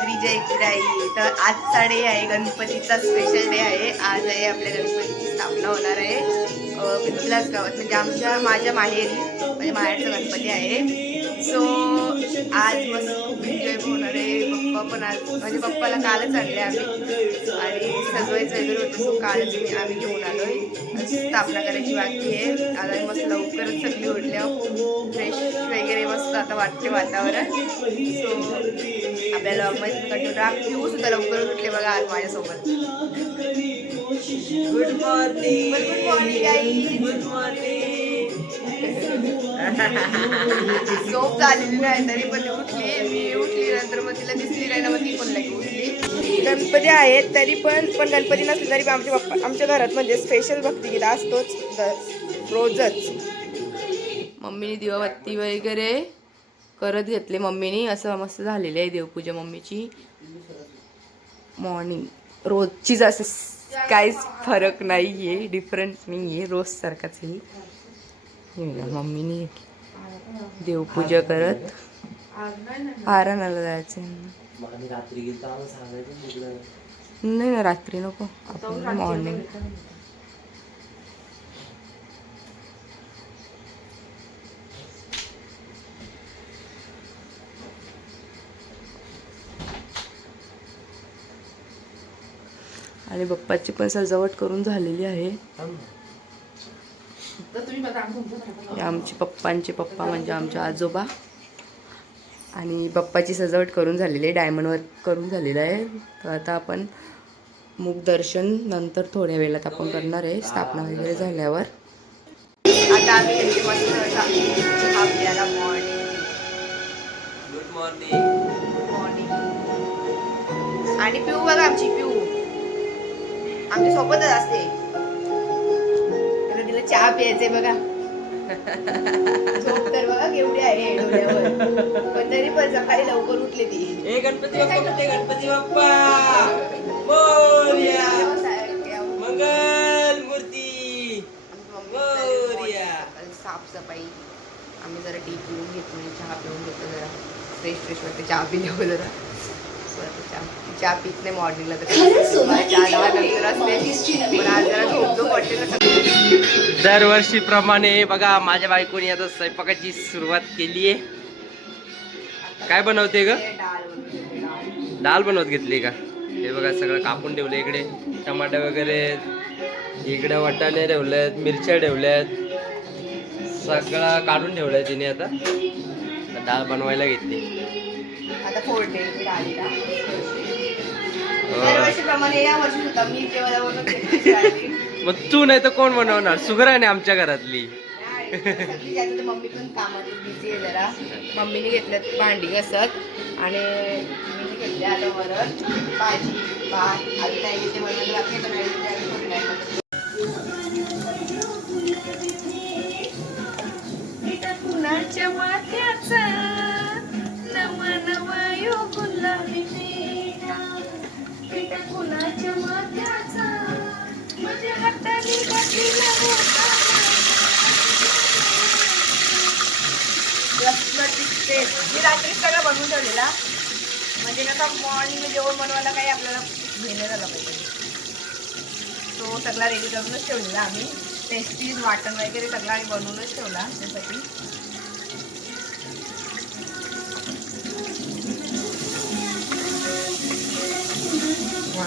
माद्री जय किराई तर आजचा डे आहे गणपतीचा स्पेशल डे आहे. आज आहे आपल्या गणपतीची स्थापना होणार आहे. अं, गावात म्हणजे आमच्या माझ्या माहेरी म्हणजे माहेरचा गणपती आहे. सो आज मस्त खूप एन्जॉय होणार आहे. पप्पा पण आज म्हणजे पप्पाला कालच आणले आम्ही. आणि सजवायचं वगैरे होतं सो कालच मी आम्ही घेऊन आलोय. स्थापना करायची बाकी आहे. आता आम्ही मस्त लवकरच सगळी उठल्या फ्रेश वगैरे मस्त आता वाटते वातावरण. सो आपल्या लॉगमध्ये कंटिन्यू राहा पिऊ सुद्धा लवकर उठले बघा आज माझ्यासोबत. गुड मॉर्निंग गुड मॉर्निंग आई गुड मॉर्निंग झोप झालेली नाही तरी पण उठली. मी उठली नंतर मग तिला दिसली नाही ना मग ती पण लगे उठली? गणपती आहेत तरी पण पण गणपती नसले तरी पण आमच्या बाप्पा आमच्या घरात म्हणजे स्पेशल भक्तिगीत असतोच रोजच. मम्मीने दिवाबत्ती वगैरे करत घेतले मम्मीनी असं मस्त झालेलं आहे देवपूजा मम्मीची. मॉर्निंग रोजचीच असं काहीच फरक नाही आहे डिफरंट नाही आहे. रोज सारखाच आहे हे मम्मीने देवपूजा करत आराणाला जायचं. नाही ना रात्री नको. आपण मॉर्निंग आणि बाप्पाची पण सजावट करून झालेली आहे. हे आमचे पप्पांचे पप्पा म्हणजे आमचे आजोबा. आणि बाप्पाची सजावट करून झालेली आहे डायमंड वर्क करून झालेलं आहे. तर आता आपण मुखदर्शन नंतर थोड्या वेळात आपण करणार आहे स्थापना वगैरे झाल्यावर. आता आम्ही घेतली मस्त आपल्याला मॉर्निंग गुड मॉर्निंग मॉर्निंग आणि पिऊ बघा आमची पिऊ. आमच्या सोबतच असते. चहा प्यायचंय बघा. झोप तर बघा केवढी आहे पण तरी पण सकाळी लवकर उठले ती. ए गणपती बाप्पा कुठे गणपती बाप्पा? मोरया. मंगल मूर्ती मोरया. साफसफाई. आम्ही जरा टी पिऊन घेतो चहा पिऊन घेतो जरा. फ्रेश फ्रेश वाटते चहा पिल्यावर जरा. चहा पित नाही मॉर्निंगला तर. दरवर्षीप्रमाणे बघा माझ्या बायकोने आता स्वयंपाकाची सुरुवात केली आहे. काय बनवते ग. डाळ बनवत घेतली का? हे बघा सगळं कापून ठेवलं इकडे. टमाटे वगैरे इकडे वाटाणे ठेवलेत मिरच्या ठेवल्यात. सगळं काढून ठेवलंय तिने आता. आता डाळ बनवायला घेतली. आता डाळीला. अं, दरवर्षीप्रमाणे या वर्षी सुद्धा मी जेव्हा बनवते मग तू नाही तर कोण बनवणार? सुगराने आमच्या घरातली. सगळी जास्त तर मम्मी पण कामात बिझी आहे जरा. मम्मीने घेतल्यात भांडी घसत आणि मी घेतले भाजी भात नाही. कुणाच्या माथ्याचा पेटा माझ्या हाताने होता. मी रात्री सगळं बनवून ठेवलेला. म्हणजे नका मॉर्निंग जेवण बनवायला काही आपल्याला घेणं झालं पाहिजे. तो सगळा रेडी करूनच ठेवलेला आम्ही. टेस्टीज वाटण वगैरे सगळा आम्ही बनवूनच ठेवला त्यासाठी.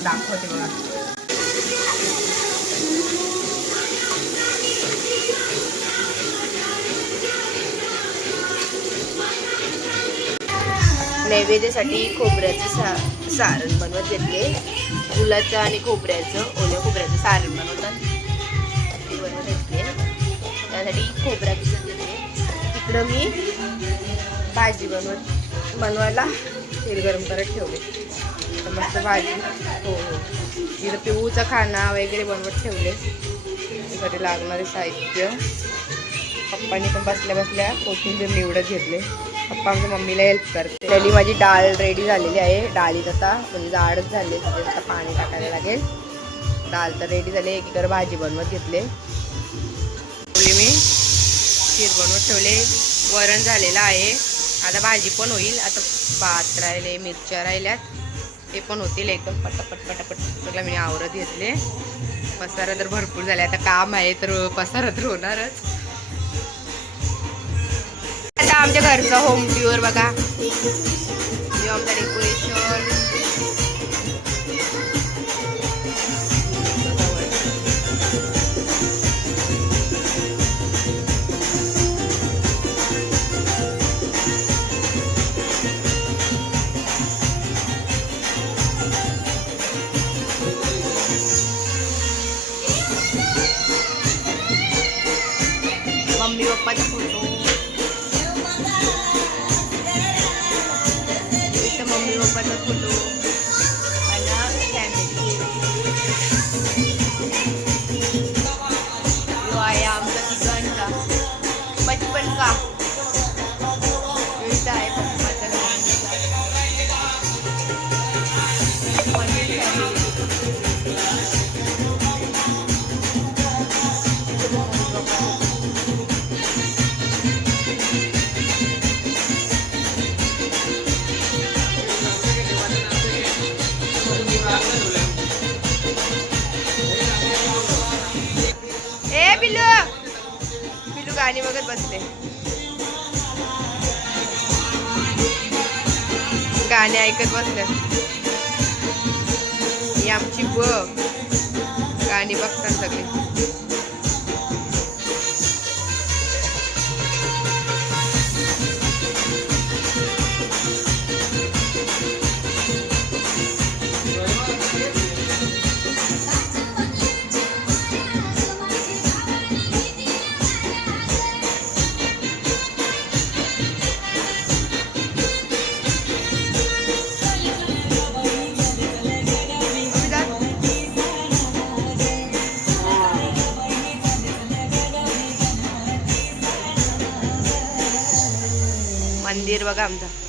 दाखवते बघा. नैवेद्यासाठी खोबऱ्याचं सा सारण बनवत घेतले. गुलाचं आणि खोबऱ्याचं ओल्या खोबऱ्याचं सारण बनवतात. ते बनवत घेतले. त्यासाठी खोबऱ्या पिसत घेतले. तिकडं मी भाजी बनवत बनवायला तेल गरम करत ठेवले. मस्त मस्त भाजी. हो हो. तिथं पिऊचा खाना वगैरे बनवत ठेवले. त्यासाठी लागणारे साहित्य. पप्पांनी पण बसल्या बसल्या कोथिंबीर निवडत घेतले. पप्पा आमच्या मम्मीला हेल्प करते. त्याली माझी डाळ रेडी झालेली आहे. डाळीत आता म्हणजे जाडच झाली. त्याच्यात आता पाणी टाकायला लागेल. डाळ तर रेडी झाली. एकीकडे भाजी बनवत घेतले. मी. खीर बनवत ठेवले. वरण झालेलं आहे. आता भाजी पण होईल. आता भात राहिले मिरच्या राहिल्यात. ते पण होतील एकदम पटापट पटापट. सगळं मी आवरत घेतले. पसारा तर भरपूर झाले. आता काम आहे तर पसारा तर होणारच. आता आमच्या घरचं होम प्युअर बघा. आमचं डेकोरेशन पिल्लू! पिल्लू गाणी बघत बसते गाणे ऐकत बसले. ही आमची ब. गाणी बघतात सगळे. propaganda.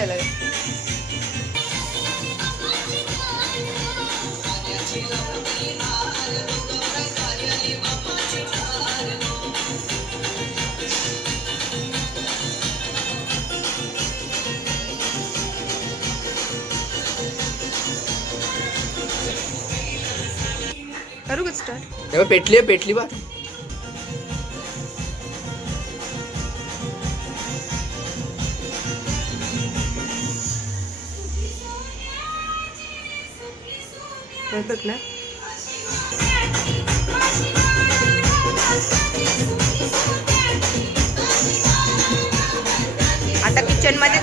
हो टच करू का स्टार्ट पेटली पेटली बा.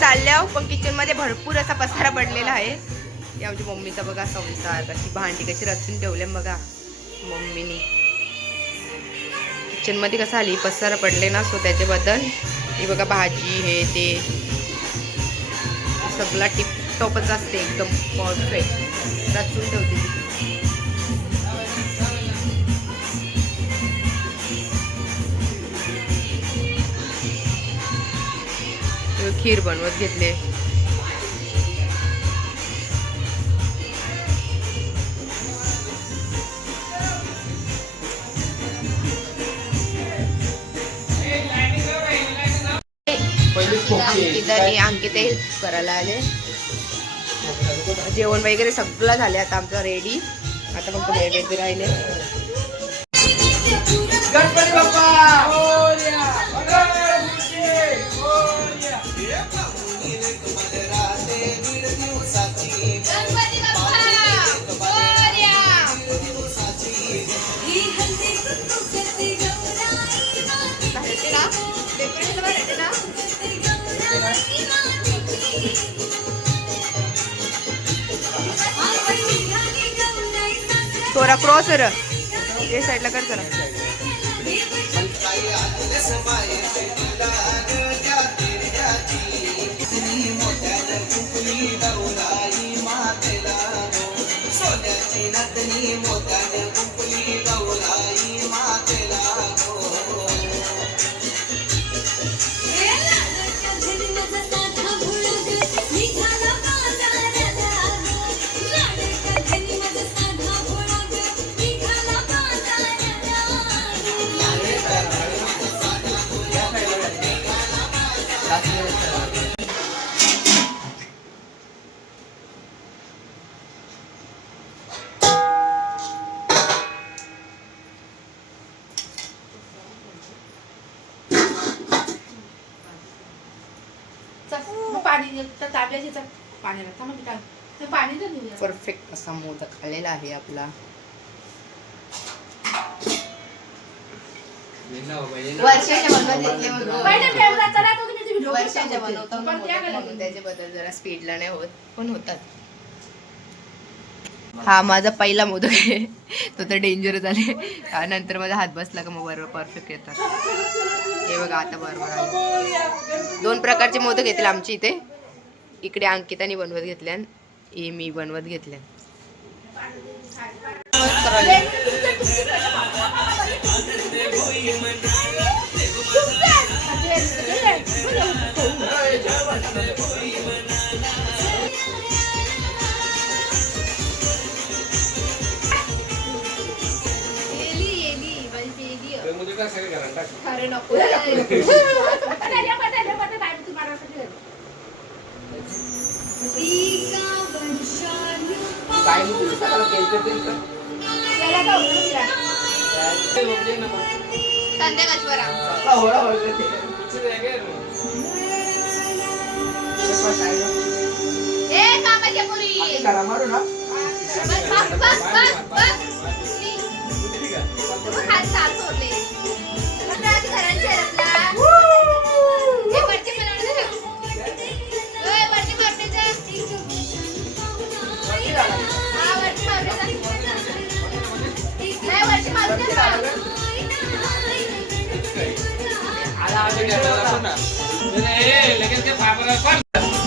किचन आहो पण किचनमध्ये भरपूर असा पसारा पडलेला आहे. या आमची मम्मीचा बघा संसार कशी भांडी कशी रचून ठेवले बघा. मम्मीनी. किचनमध्ये कसं आली पसारा पडले ना सो त्याच्याबद्दल. ही बघा भाजी हे ते. सगळा टिपटॉपच असते एकदम परफेक्ट रचून ठेवते. खीर बनवत घेतले. अंकिता हेल्प करायला आले. जेवण वगैरे सगळं झाले आता आमचं रेडी आता फक्त नैवेद्य राहिले. थोडा क्रॉस र हे साईडला कर जरा. पाण्याला थांब मी काय ते पाणी दे देऊया. परफेक्ट असा मोदक आलेला आहे आपला. वर्षाच्या बनवत चला तुम्ही बनवतो पण. त्याचे बदल जरा स्पीडला नाही होत पण होतात. हा माझा पहिला मोदक आहे. तो तर डेंजर झाले त्यानंतर माझा हात बसला का मग बरोबर परफेक्ट येतात. हे बघा आता बरोबर आले. दोन प्रकारचे मोदक येतील आमच्या इथे. इकडे अंकिताने बनवत घेतल्या हे मी बनवत घेतल्या खरं नको काय काकाच्या पुरी. बस बस बस बस.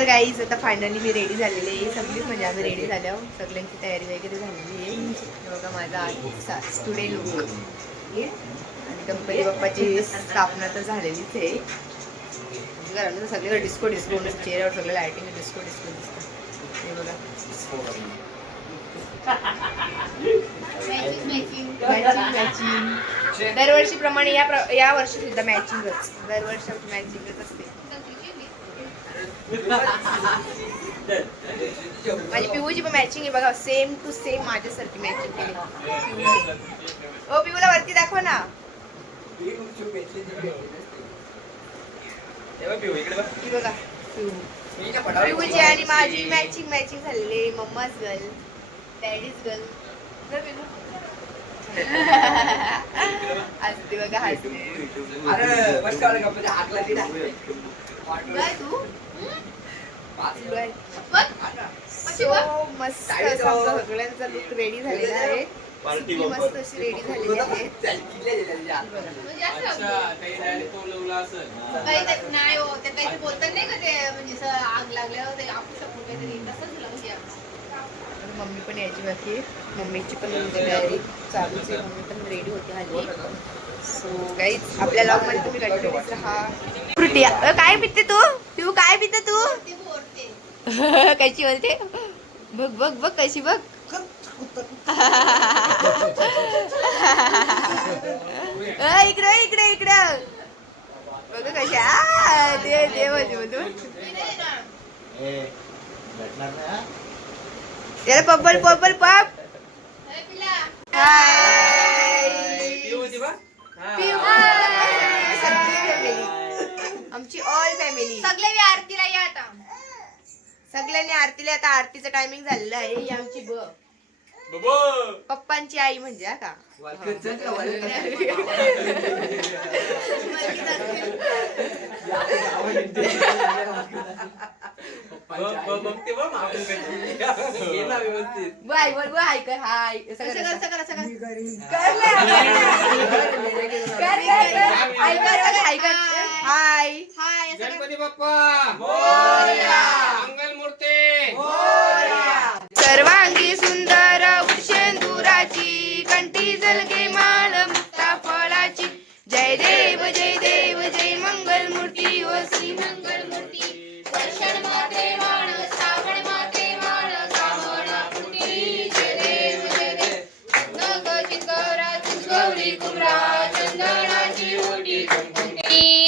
तर गाईज आता फायनली मी रेडी झालेली आहे. सगळीच म्हणजे आम्ही रेडी झाल्या सगळ्यांची तयारी वगैरे झालेली आहे. बघा माझा आज स्टुडे लुक आणि गणपती बाप्पाची स्थापना तर झालेलीच आहे. घरामध्ये सगळीकडे डिस्को डिस्को चेहऱ्यावर सगळं लायटिंग डिस्को डिस्को दिसतं हे बघा. दरवर्षीप्रमाणे या प्र- या वर्षी सुद्धा मॅचिंगच दरवर्षी मॅचिंगच असते. माझी पिऊची पण मॅचिंग आहे बघा सेम टू सेम माझ्यासारखी मॅचिंग केली. ओ पिऊला वरती दाखव ना. ती बघा पिऊ पिऊची आणि माझी मॅचिंग मॅचिंग झालेली आहे. मम्माच गर्ल डॅडीज गर्ल हसते बघा हसते. काय तू. मस्त असा सगळ्यांचा लुक रेडी झालेला आहे. मस्त अशी रेडी झालेली आहे. म्हणजे असं काही त्यात नाही हो ते काही बोलतात नाही का ते म्हणजे आग लागल्यावर ते आपू शकतो काहीतरी तसंच झालं म्हणजे. मम्मी पण यायची बाकी. आहे. मम्मीची पण म्हणजे तयारी चालूच आहे. मम्मी पण रेडी होती हल्ली सो गाईज आपल्या लॉगमध्ये तुम्ही फ्रुटी काय पिते तू? तू काय पिते तू? कशी बोलते बघ बघ बघ कशी बघ. अ, इकडे इकडे इकडे. बघ कशी. आ, दे दे त्याला पप्पल पप्पल पप हाय पिऊ. आमची ऑल फॅमिली सगळे आरतीला या आता. सगळ्यांनी आरतीला आता आरतीचं टायमिंग झालेलं आहे. ही आमची ब. पप्पांची आई म्हणजे हा का? बाय बाय कर हाय. हाय. हाय गणपती बाप्पा. मंगल मूर्ती सर्वांगी सुंदर उशेंदुराची कंठी जलगे माळ मुक्ता फळाची. जय देव जय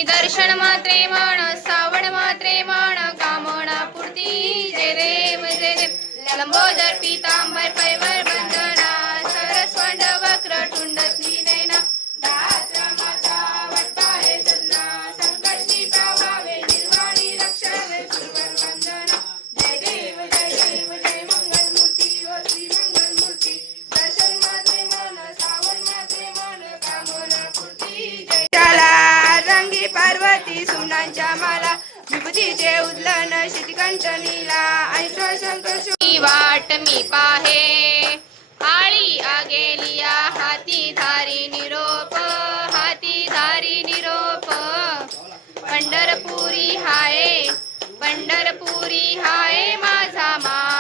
दर्शन मात्रे माण सावण मात्रे माण कामना पुरती जय देव जय देव. लंबोदर पीतांबर पैवर बंदना पार्वती सुमनांच्या माला. विभूतीचे उदलन शितिकंठ नीला. आणि शंकर मी वाट मी पाहे. आळी आगेलिया हाती धारी निरोप हाती धारी निरोप. पंढरपुरी हाय पंढरपुरी हाय माझा मा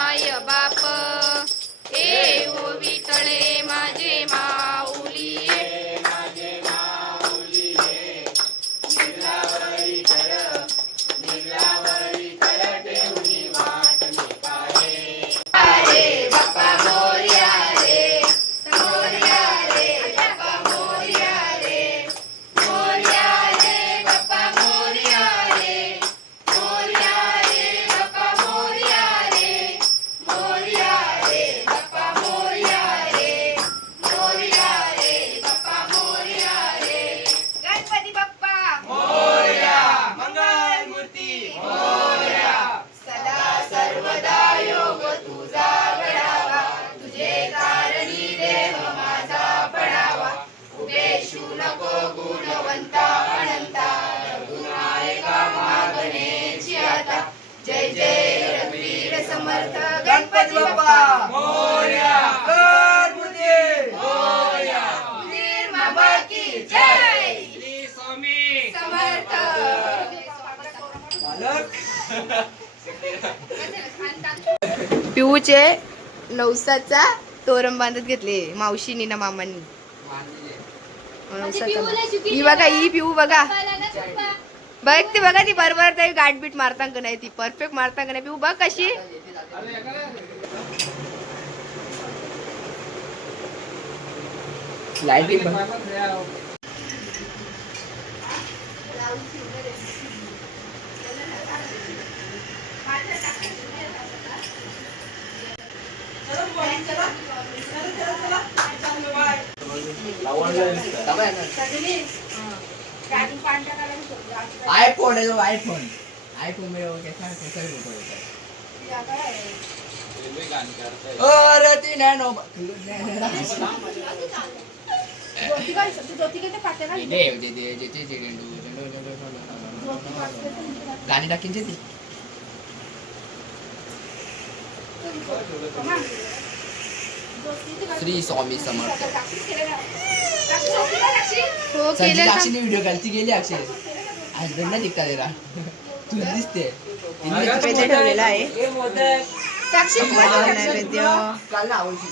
जय जय रघुवीर समर्थ गणपती बाप्पा. मोरया. गणपती. मोरया. वीर मामा की जय. श्री स्वामी समर्थ पिऊचे नवसाचा तोरण बांधत घेतले मावशीनी ना मामांनी. नवसाचा ही बघा ही पिऊ बघा. बघ ती बघा ती बरोबर ते गाठबीट मारता का नाही ती परफेक्ट मारता का नाही पिऊ बघ कशी? आईफोन है जो आईफोन आईफोन में वो कैसा कैसा भी होता है और तीन है नो दे दे श्री स्वामी समर्थ हो केलं अक्षयने व्हिडिओ घालती गेली अक्षय. हसबंड ना दिसता. तेरा तू दिसते ठेवलेला आहे. नैवेद्य काल ना आवडची.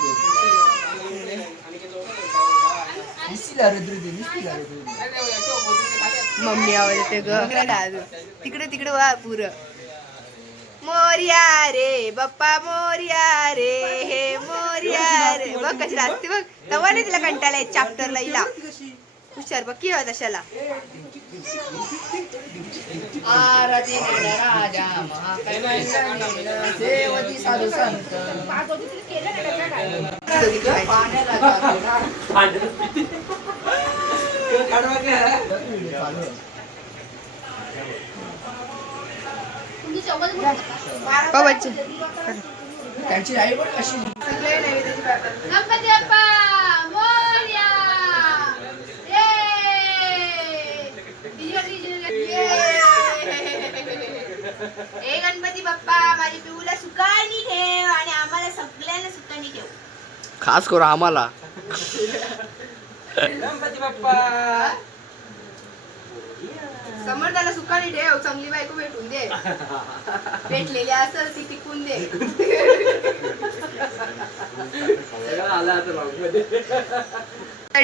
मम्मी आवडते ग. तिकडे तिकडे वा पुर. मोर्या रे बाप्पा मोर्या रे हे मोर्या रे. बघ कशी राहते बघ. तेव्हा नाही तिला कंटाळा चॅप्टरला हिला. हुशार बघ की तशाला. आरती राजा सेवती साधू संत पाण्याला बच्चे त्यांची आई पण कशी गणपती बाप्पा मोरया. ए. गणपती बाप्पा माझ्या पिऊला सुकाणी ठेव आणि आम्हाला सगळ्यांना सुकाणी ठेव. खास करू आम्हाला. गणपती बाप्पा. समर्थाला सुखाने ठेव चांगली बायको भेटून दे. भेटलेली असेल ती टिकून दे.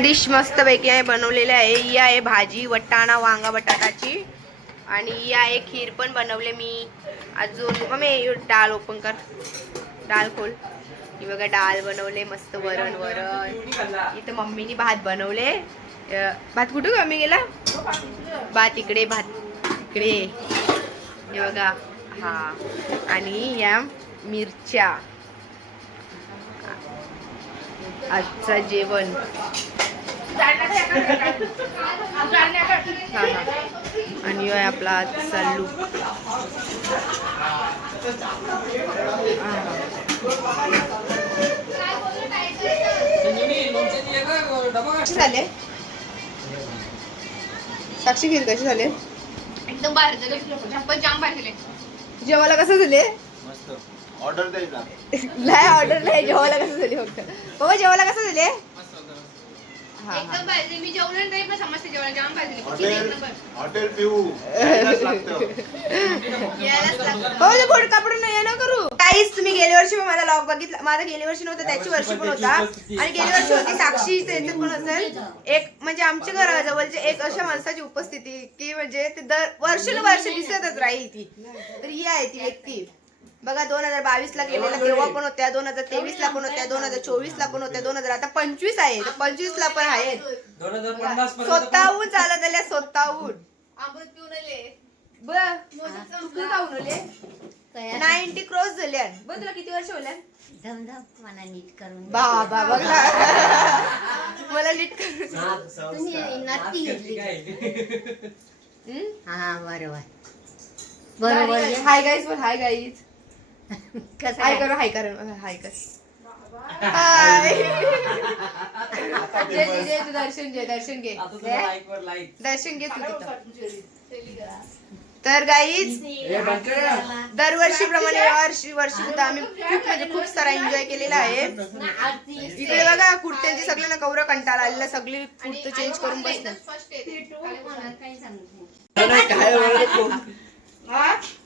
डिश मस्त पैकी आहे बनवलेली आहे. ही आहे भाजी वटाणा वांगा बटाटाची. आणि ही आहे खीर पण बनवले मी. अजून मम्मी डाळ ओपन कर. डाळ खोल. ही बघा डाळ बनवले मस्त वरण वरण. इथं मम्मीनी भात बनवले. भात कुठं कमी गेला? भात इकडे भात इकडे. हे बघा. हा. आणि या मिरच्या. आजचं जेवण. हा, हा. आणि आपला आजचा लुक झाले? साक्षी खीर कसे झाले? एकदम बाहेर झाले पण जाम बाहेर गेले. जेवायला कसं झाले? मस्त. ऑर्डर द्यायचा नाही ऑर्डर नाही जेवायला कसं झाले फक्त? बाबा जेवायला कसं झाले? हा, हा. एकदम झाले. मी जेवण नाही पण समजते जेवण जाम बाहेर झाले खिचडी एक हॉटेल नंबर. हॉटेल पिऊ यायलाच लागतं यायलाच लागतं. हो ते फोड कापडून नाही ना करू काहीच तुम्ही गेल्या वर्षी पण माझा लॉग बघितला माझा गेल्या वर्षी नव्हता त्याची वर्षी पण होता आणि गेल्या वर्षी होती साक्षी पण असेल एक म्हणजे आमच्या घराजवळचे एक अशा माणसाची उपस्थिती की म्हणजे ते दर वर्षानुवर्ष दिसतच राहील ती तर ही आहे ती व्यक्ती बघा दोन हजार बावीस ला गेलेला तेव्हा पण होत्या दोन हजार तेवीस ला पण होत्या दोन हजार चोवीस ला पण होत्या दोन हजार आता पंचवीस आहे तर पंचवीस ला पण आहेत स्वतःहून चालत आल्या स्वतःहून. नाईन्टी क्रॉस झाल्या बघ तुला किती वर्ष होल्या धमधम मला नीट करून बाबा बघा. मला नीट करून तुम्ही नाती घेतली. हम्म? हा बरोबर. बरोबर हाय गाईज बोल. हाय गाईज कसं हाय आहे? करो हाय करो हाय कर. हाय. जय जय जय तू दर्शन घे दर्शन घे. आता तुला लाईक वर लाईक दर्शन घे तू तिथं. तर गाईज. दरवर्षीप्रमाणे वर्षी वर्षी सुद्धा आम्ही खूप म्हणजे खूप सारा एन्जॉय केलेला आहे. इकडे बघा कुर्त्यांची सगळ्यांना कवरं कंटाळा आलेला सगळी कुर्ते चेंज करून बसतात. फर्स्ट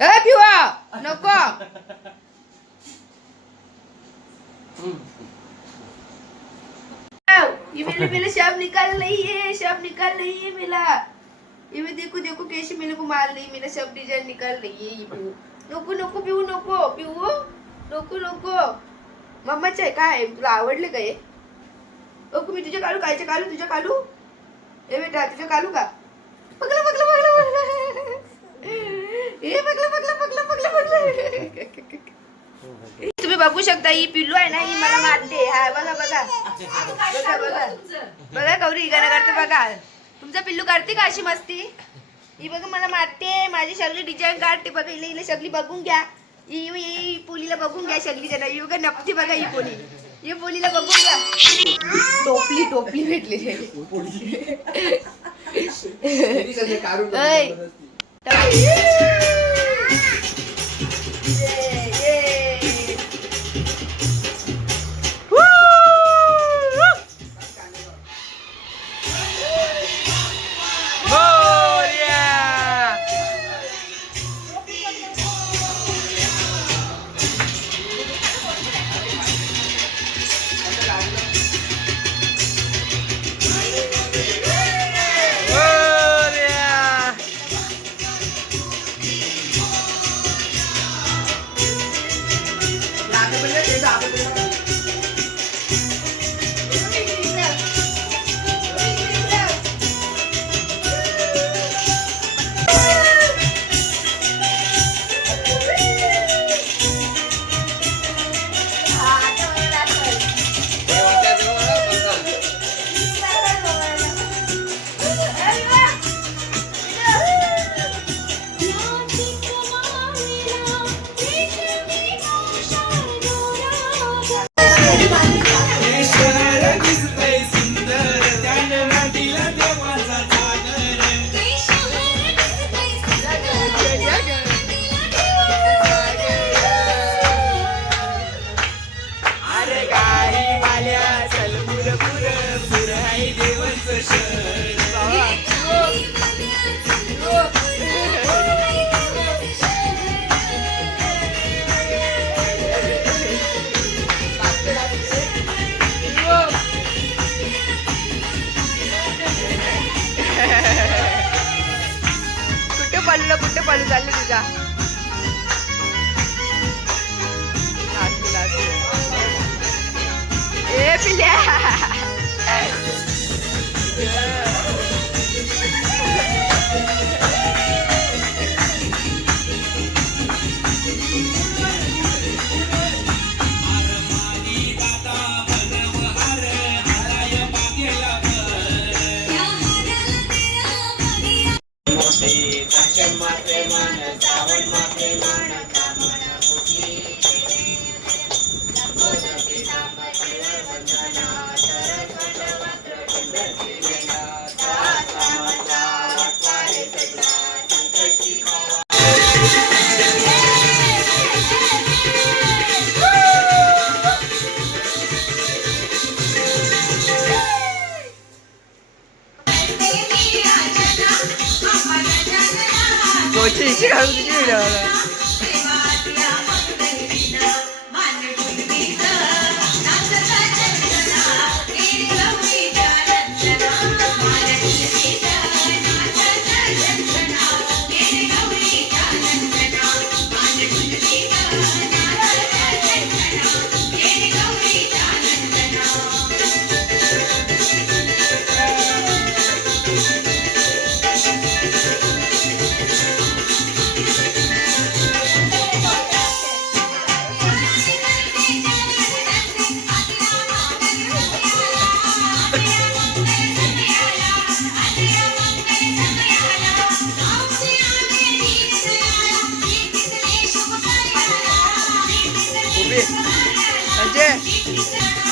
ए पिवा नको. ये मेरे मेरे शब निकाल रही है शब निकाल रही है मेरा ये मैं देखो देखो कैसे मेरे को मार रही मेरा सब डिजाइन निकाल रही है ये पिऊ. नको नको पिऊ नको पिऊ. नको नको. मम्माच आहे काय तुला आवडले का हे? मी तुझ्या काढू कायच्या काढू तुझ्या काढू ए बेटा तुझ्या काढू का? पगला पगला पगला ए तुम्ही बघू शकता ही पिल्लू आहे ना ही मला मारते. हा बघा बघा. बघा बघा. बघा गौरी ही गाणं करते बघा. तुमचा पिल्लू करते का अशी मस्ती? ही बघा मला मारते. माझी सगळी डिझाईन काढते. बघा हिला हिला सगळी बघून घ्या. पोलीला बघून घ्या सगळी जण ही बघा नपती बघा ही पोली. ही पोलीला बघून घ्या. टोपली टोपली भेटली. त्यांनी सगळे पडलं कुठे पडलं Peace.